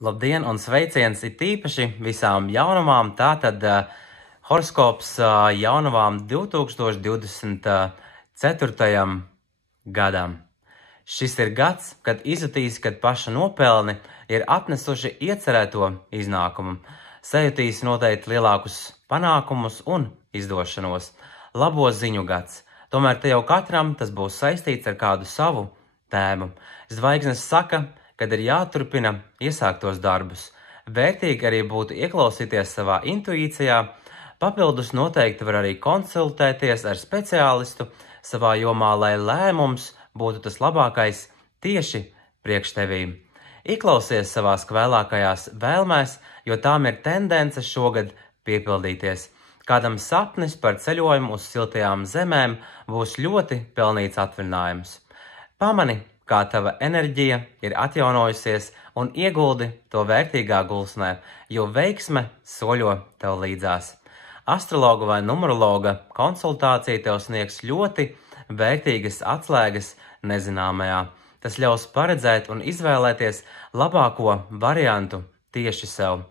Labdien un sveiciens it īpaši visām jaunumām. Tātad horoskops jaunumām 2024. gadam. Šis ir gads, kad izjutīs, kad paša nopelni ir atnesuši iecerēto iznākumu. Sajutīs noteikti lielākus panākumus un izdošanos. Labo ziņu gads. Tomēr te jau katram tas būs saistīts ar kādu savu tēmu. Zvaigznes saka, kad ir jāturpina iesāktos darbus. Vērtīgi arī būtu ieklausīties savā intuīcijā, papildus noteikti var arī konsultēties ar speciālistu savā jomā, lai lēmums būtu tas labākais tieši priekš tevīm. Ieklausies savās vēlākajās vēlmēs, jo tām ir tendence šogad piepildīties. Kādam sapnis par ceļojumu uz siltajām zemēm būs ļoti pelnīts atvaļinājums. Pamani, kā tava enerģija ir atjaunojusies un ieguldi to vērtīgā gulsnē, jo veiksme soļo tev līdzās. Astrologa vai numerologa konsultācija tev sniegs ļoti vērtīgas atslēgas nezināmajā. Tas ļaus paredzēt un izvēlēties labāko variantu tieši sev.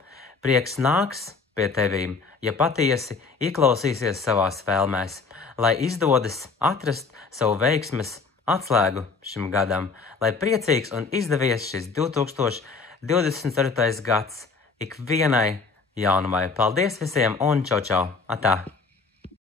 Prieks nāks pie tevīm, ja patiesi ieklausīsies savās vēlmēs, lai izdodas atrast savu veiksmes atslēgu šim gadam, lai priecīgs un izdevies šis 2024. gads ikvienai jaunumai. Paldies visiem un čau čau! Atā!